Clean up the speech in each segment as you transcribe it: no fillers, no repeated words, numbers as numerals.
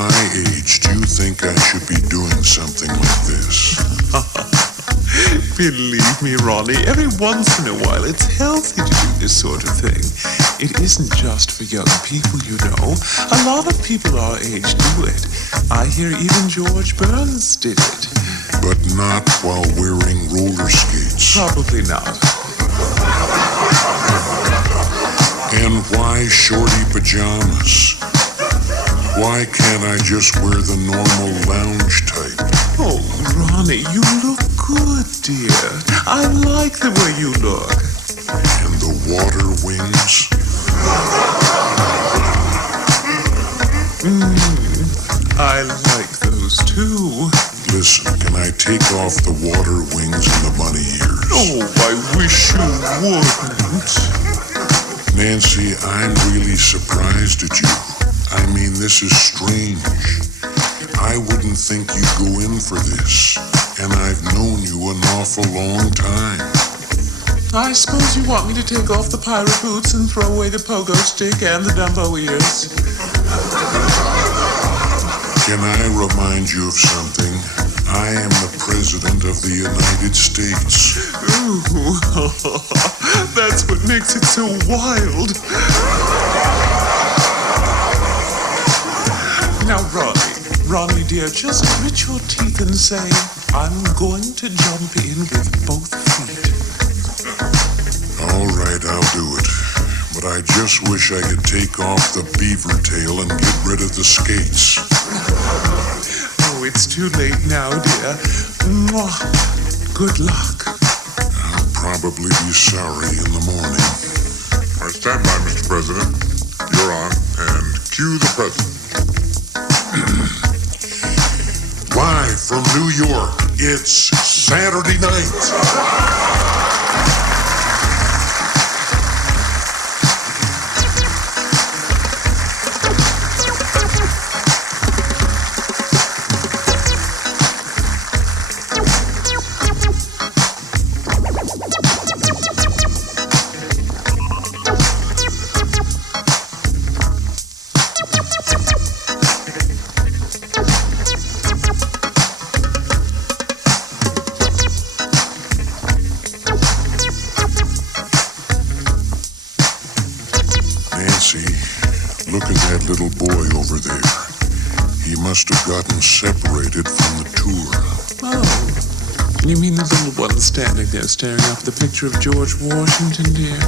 my age, do you think I should be doing something like this? Believe me, Ronnie, every once in a while it's healthy to do this sort of thing. It isn't just for young people, you know. A lot of people our age do it. I hear even George Burns did it. But not while wearing roller skates. Probably not. And why shorty pajamas? Why can't I just wear the normal lounge type? Oh, Ronnie, you look good, dear. I like the way you look. And the water wings? I like those too. Listen, can I take off the water wings and the bunny ears? Oh, I wish you wouldn't. Nancy, I'm really surprised at you. I mean, this is strange. I wouldn't think you'd go in for this. And I've known you an awful long time. I suppose you want me to take off the pirate boots and throw away the pogo stick and the Dumbo ears. Can I remind you of something? I am the President of the United States. Ooh, that's what makes it so wild. Now, Ronnie dear, just grit your teeth and say, I'm going to jump in with both feet. All right, I'll do it. But I just wish I could take off the beaver tail and get rid of the skates. Oh, it's too late now, dear. Mwah. Good luck. I'll probably be sorry in the morning. All right, stand by, Mr. President. You're on, and cue the president. Live from New York, it's Saturday night. Look at that little boy over there. He must have gotten separated from the tour. Oh, you mean the little one standing there staring up at the picture of George Washington, dear?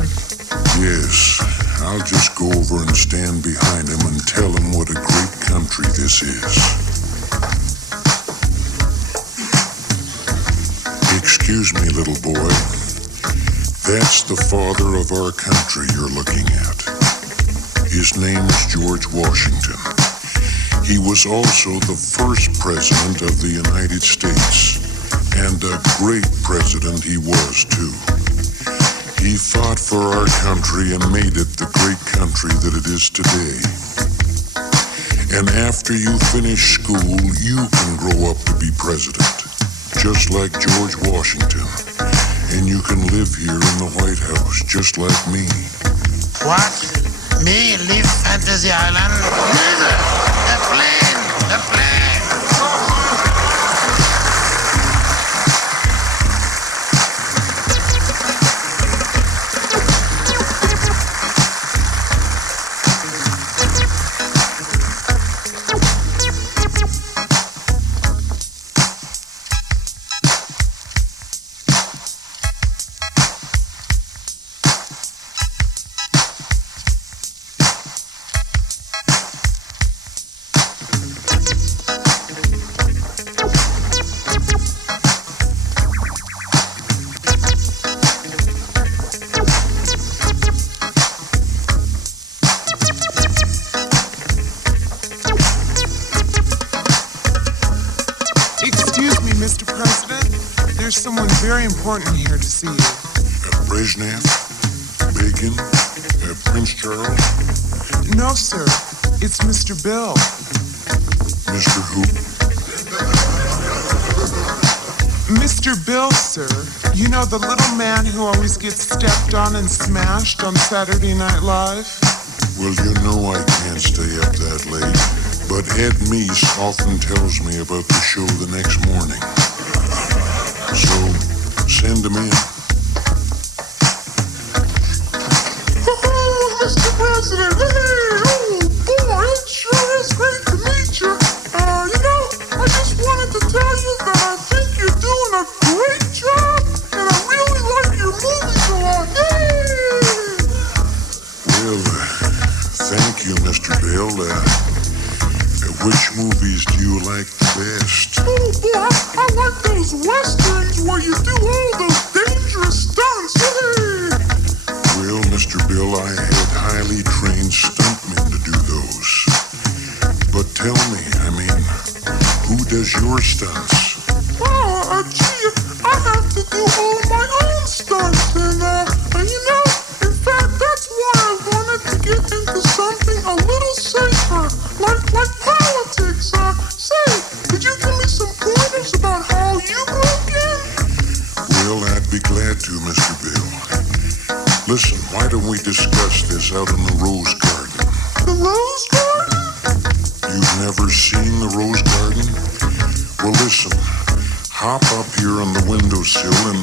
Yes, I'll just go over and stand behind him and tell him what a great country this is. Excuse me, little boy. That's the father of our country you're looking at. His name is George Washington. He was also the first president of the United States, and a great president he was, too. He fought for our country and made it the great country that it is today. And after you finish school, you can grow up to be president, just like George Washington. And you can live here in the White House, just like me. What? Me leave Fantasy Island? Neither! The plane! The plane! Mr. President, there's someone very important here to see you. Brezhnev? Reagan? Prince Charles? No, sir. It's Mr. Bill. Mr. who? Mr. Bill, sir. You know, the little man who always gets stepped on and smashed on Saturday Night Live? Well, you know I can't stay up that late. but Ed Meese often tells me about the show the next morning. So, send him in. Oh, Mr. President, hey, oh boy, it sure is great to meet you. I just wanted to tell you that I think you're doing a great job, and I really like your movies a lot. Yay! Well, thank you, Mr. Bill. Which movies do you like the best? Oh boy, I like those westerns where you do all those dangerous stunts. Hey! Well, Mr. Bill, I had highly trained stuntmen to do those. But tell me, who does your stunts? Oh, gee, I have to do all my own stunts, and in fact, that's why I wanted to get into something a little safer, like politics. Say, could you give me some pointers about how you broke in? Well, I'd be glad to, Mr. Bill. Listen, why don't we discuss this out in the Rose Garden? The Rose Garden? You've never seen the Rose Garden? Well, listen, hop up here on the windowsill and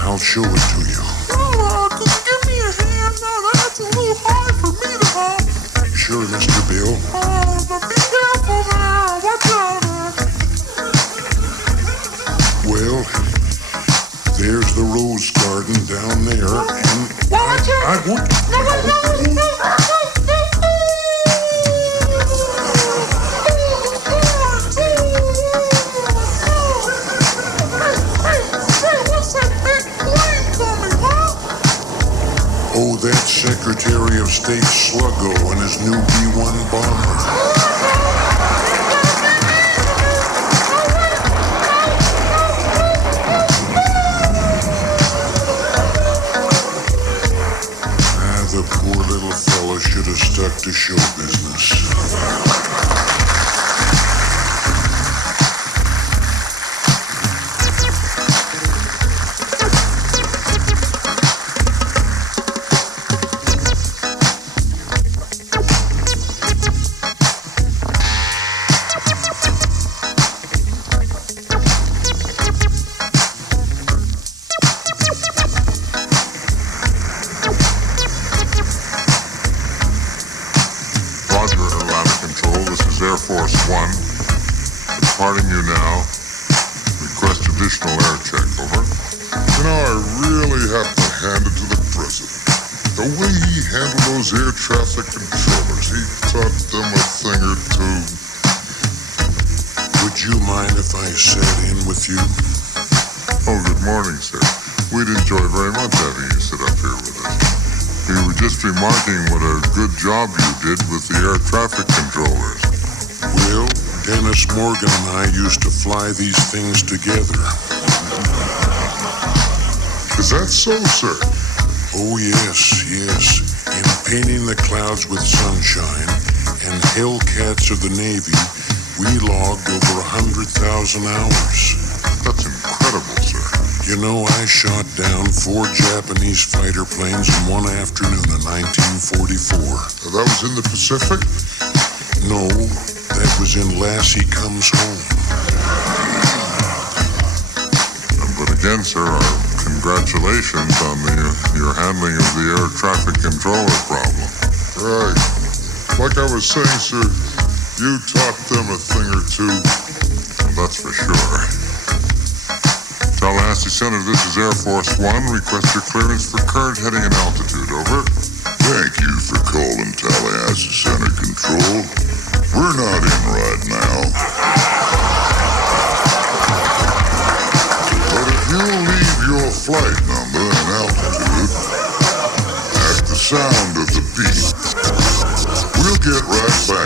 I'll show it to you. Oh, could you give me a hand? No, that's a little high for me to hop. Sure, Mr. Bill. Oh, but be careful there. Watch out. Well, there's the Rose Garden down there, and Watch out. I would... No. Oh, that's Secretary of State Sluggo and his new B-1 bomber. The poor little fella should have stuck to show business. Air Force One, departing you now. Request additional air check, over. I really have to hand it to the president. The way he handled those air traffic controllers, he taught them a thing or two. Would you mind if I sat in with you? Oh, good morning, sir. We'd enjoy very much having you sit up here with us. We were just remarking what a good job you did with the air traffic controllers. Well, Dennis Morgan and I used to fly these things together. Is that so, sir? Oh, yes. In painting the clouds with sunshine and Hellcats of the Navy, we logged over 100,000 hours. That's incredible, sir. I shot down 4 Japanese fighter planes in one afternoon in 1944. That was in the Pacific? No, that was in Lassie Comes Home. But again, sir, our congratulations on your handling of the air traffic controller problem. Right. Like I was saying, sir, you taught them a thing or two. Well, that's for sure. Tallahassee Center, this is Air Force One. Request your clearance for current heading and altitude, over. Thank you for calling Tallahassee Center Control. We're not in right now. But if you'll leave your flight number and altitude at the sound of the beep, we'll get right back.